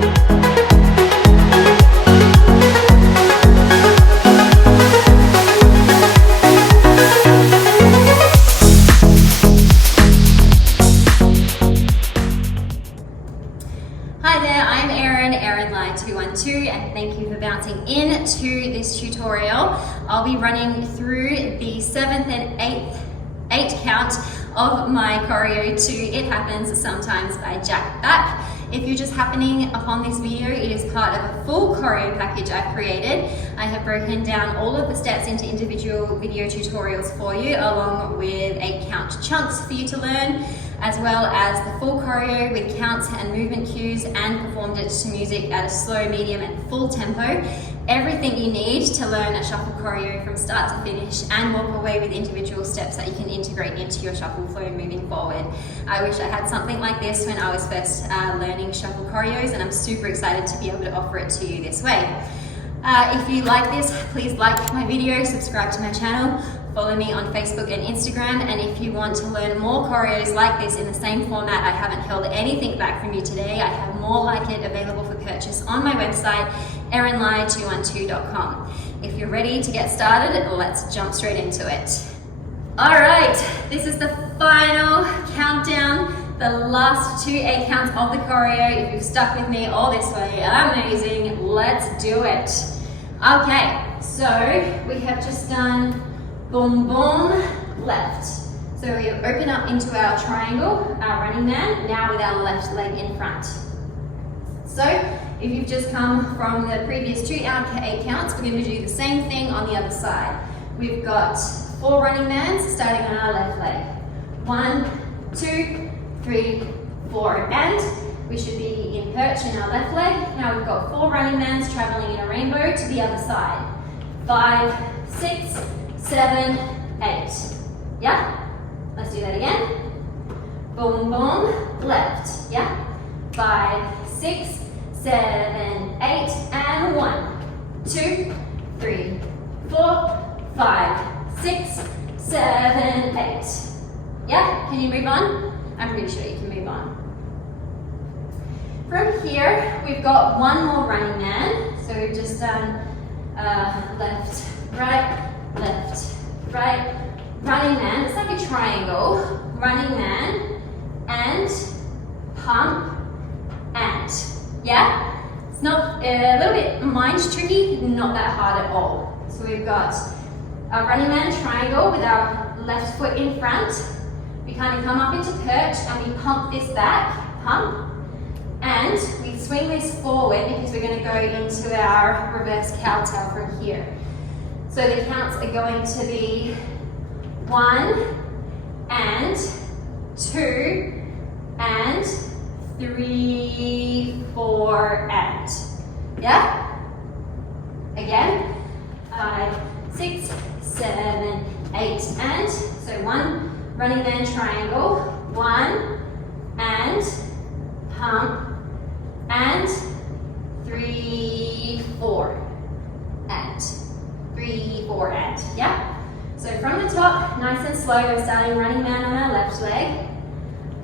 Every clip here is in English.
Hi there, I'm ErinLai212, and thank you for bouncing into this tutorial. I'll be running through the 7th and 8th count of my choreo to It Happens Sometimes by Jack Back. If you're just happening upon this video, it is part of a full choreo package I've created. I have broken down all of the steps into individual video tutorials for you, along with 8 count chunks for you to learn, as well as the full choreo with counts and movement cues, and performed it to music at a slow, medium and full tempo. Everything you need to learn a shuffle choreo from start to finish, and walk away with individual steps that you can integrate into your shuffle flow moving forward. I wish I had something like this when I was first learning shuffle choreos, and I'm super excited to be able to offer it to you this way. If you like this, please like my video, subscribe to my channel, follow me on Facebook and Instagram, and if you want to learn more choreos like this in the same format, I haven't held anything back from you today. I have more like it available for purchase on my website, ErinLai212.com. If you're ready to get started, let's jump straight into it. All right, this is the final countdown, the last 2 8 counts of the choreo. If you've stuck with me all this way, amazing, let's do it. Okay, so we have just done boom, boom, left. So we open up into our triangle, our running man, now with our left leg in front. So if you've just come from the previous 2 8 counts, we're going to do the same thing on the other side. We've got 4 running mans starting on our left leg. 1, 2, 3, 4, and we should be in perch in our left leg. Now we've got 4 running mans traveling in a rainbow to the other side. 5, 6, 7, 8. Yeah? Let's do that again. Boom, boom, left. Yeah? 5, 6, 7, 8, and 1, 2, 3, 4, 5, 6, 7, 8. Yeah? Can you move on? I'm pretty sure you can move on. From here, we've got 1 more running man. So we've just done left, right, running man. It's like a triangle. Running man, and pump, and. Yeah? It's not a little bit mind tricky, not that hard at all. So we've got our running man triangle with our left foot in front. We kind of come up into perch and we pump this back, pump, and we swing this forward because we're going to go into our reverse cowtail from here. So the counts are going to be 1 and 2 and 3, 4, and. Yeah? Again. 5, 6, 7, 8, and. So 1 running man triangle. 1 and pump and 3, 4 and. 3, 4, and. Yeah? So from the top, nice and slow, we're starting running man on our left leg.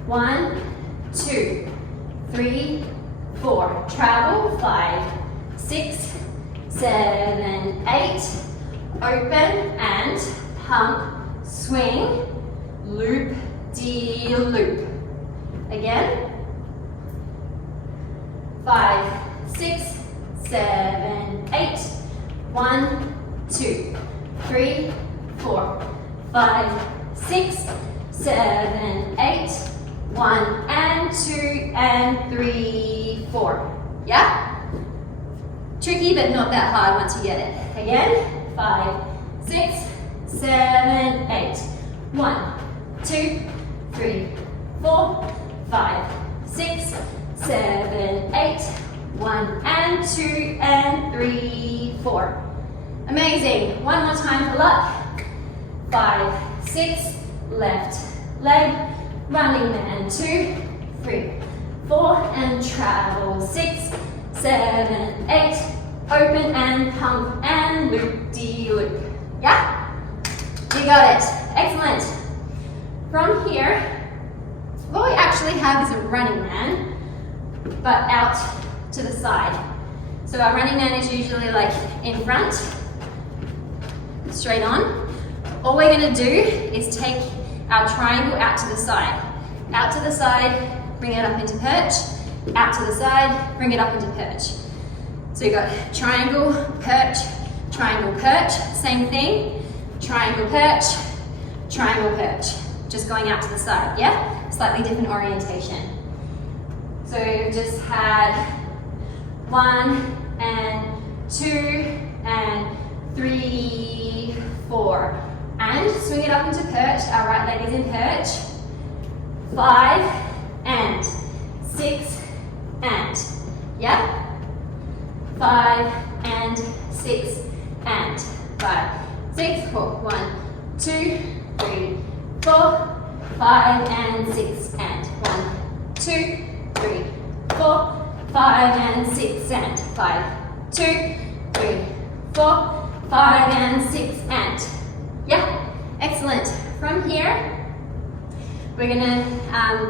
1, 2, 3, 4. Travel. 5, 6, 7, 8. Open and pump, swing, loop, de-loop. Again. 5, 6, 7, 8. 1, 2, 3, 4, 5, 6, 7, 8. 1 and 2 and 3, 4. Yeah? Tricky, but not that hard once you get it. Again. 5, 6, 7, 8. 1, 2, 3, 4, 5, 6, 7, 8. 1 and 2 and 3, 4. Amazing. One more time for luck. 5, 6, left leg, running man, 2, 3, 4, and travel. 6, 7, 8. Open and pump and loop, de-loop. Yeah? You got it. Excellent. From here, what we actually have is a running man, but out to the side. So our running man is usually like in front, straight on. All we're gonna do is take our triangle out to the side. Out to the side, bring it up into perch. Out to the side, bring it up into perch. So you've got triangle, perch, same thing. Triangle, perch, just going out to the side, yeah? Slightly different orientation. So you've just had 1 and 2 and 3, 4. And swing it up into perch, our right leg is in perch. 5 and 6 and, yeah? 5 and 6 and 5, 6, 4, 1, 2, 3, 4, 5 and 6 and 1, 2, 3, 4, 5 and 6 and 5, 2, 3, 4, 5 and 6 and, yeah, excellent. From here, we're gonna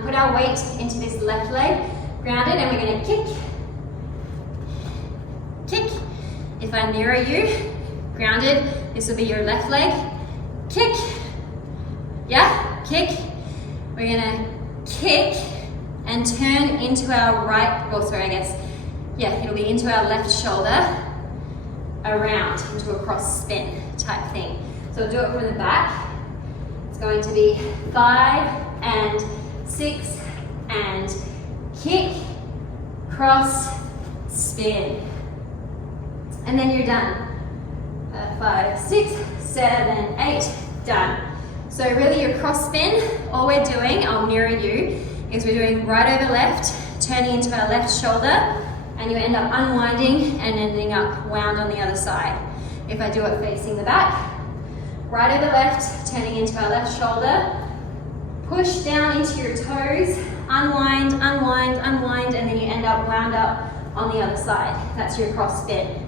put our weight into this left leg, grounded, and we're gonna kick. If I mirror you, grounded, this will be your left leg. Kick, yeah, kick. We're gonna kick and turn into our right, yeah, it'll be into our left shoulder, around, into a cross spin type thing. So we'll do it from the back. It's going to be 5 and 6 and kick, cross, spin. And then you're done. 5, 6, 7, 8, done. So really your cross spin, all we're doing, I'll mirror you, is we're doing right over left, turning into our left shoulder, and you end up unwinding and ending up wound on the other side. If I do it facing the back, right over left, turning into our left shoulder, push down into your toes, unwind, unwind, unwind, and then you end up wound up on the other side. That's your cross spin.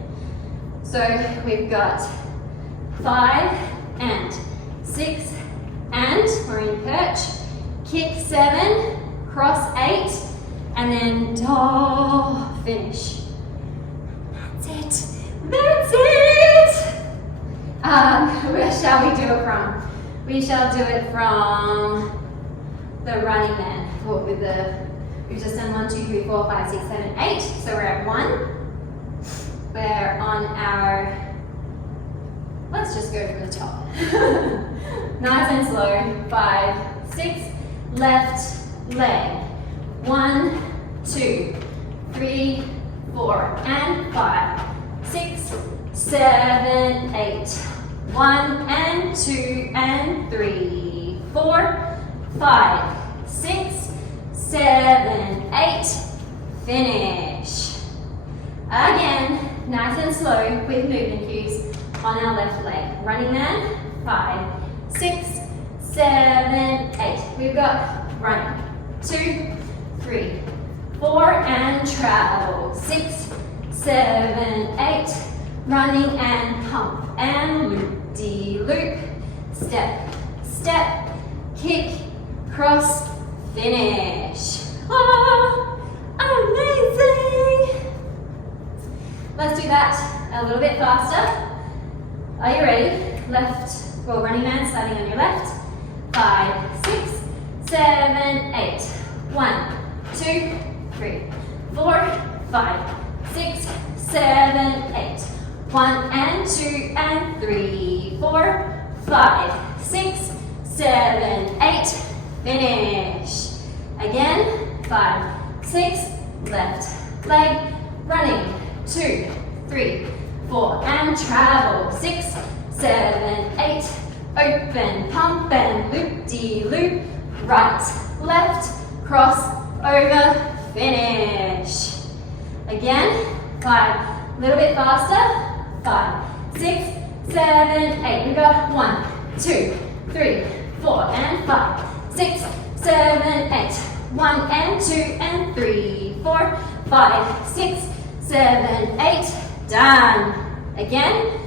So we've got 5 and 6 and we're in perch, kick 7, cross 8, and then finish. That's it. Where shall we do it from? We shall do it from the running man. We've just done 1, 2, 3, 4, 5, 6, 7, 8. So we're at 1. We're on our, let's just go from the top. Nice and slow. 5, 6, left leg. 1, 2, 3, 4, and 5, 6, 7, 8. 1 and 2 and 3, 4, 5, 6, 7, 8. Finish. Again, nice and slow with movement cues on our left leg. Running man, 5, 6, 7, 8. We've got running, 2, 3, 4, and travel, 6, 7, 8. Running and pump and loop-de-loop. Step, step, kick, cross, finish. Oh, amazing! Let's do that a little bit faster. Are you ready? Running man starting on your left. 5, 6, 7, 8. 1, 2, 3, 4, 5, 6, 7, 8. 1 and 2 and 3, 4, 5, 6, 7, 8. Finish. Again, 5, 6, left leg, running, 2, 3, 4, and travel, 6, 7, 8. Open, pump and loop-de-loop, right, left, cross, over, finish. Again, 5, a little bit faster. 5, 6, 7, 8. We've got 1, 2, 3, 4, and 5, 6, 7, 8. 1 and 2 and 3, 4, 5, 6, 7, 8. Done. Again.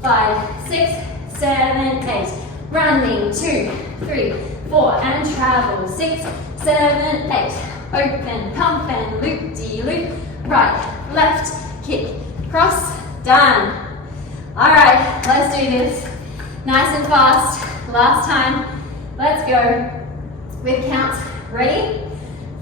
5, 6, 7, 8. Running. 2, 3, 4, and travel. 6, 7, 8. Open, pump, and loop-de-loop. Right. left, kick, cross, done. All right, let's do this. Nice and fast. Last time. Let's go. With counts. Ready?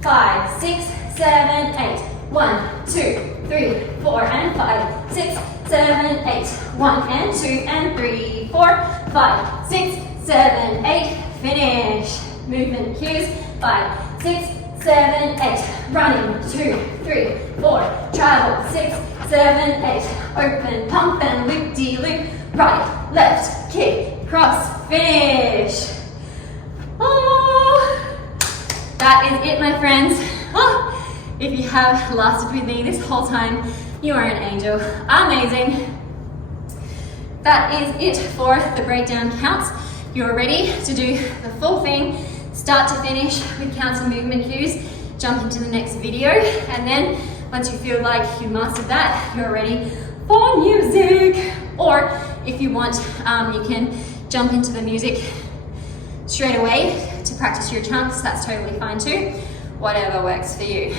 5, 6, 7, 8. 1, 2, 3, 4, and 5, 6, 7, 8. 1 and 2 and 3, 4, 5, 6, 7, 8. Finish. Movement cues. 5, 6, 7, 8. Running. 2, 3, 4. Travel. 6, 7, 8. Open, pump, and loop-de-loop. Right, left, kick, cross, finish. Oh, that is it, my friends. Oh, if you have lasted with me this whole time, you are an angel. Amazing. That is it for the breakdown counts. You're ready to do the full thing, start to finish with counts and movement cues. Jump into the next video, and then once you feel like you mastered that, you're ready for music. Or if you want, you can jump into the music straight away to practice your chunks. That's totally fine too. Whatever works for you.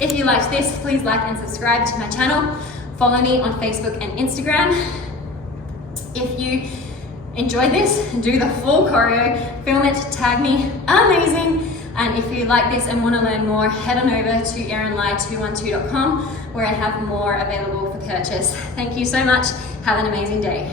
If you liked this, please like and subscribe to my channel. Follow me on Facebook and Instagram. If you enjoyed this, do the full choreo, film it, tag me, amazing. And if you like this and want to learn more, head on over to ErinLai212.com where I have more available for purchase. Thank you so much. Have an amazing day.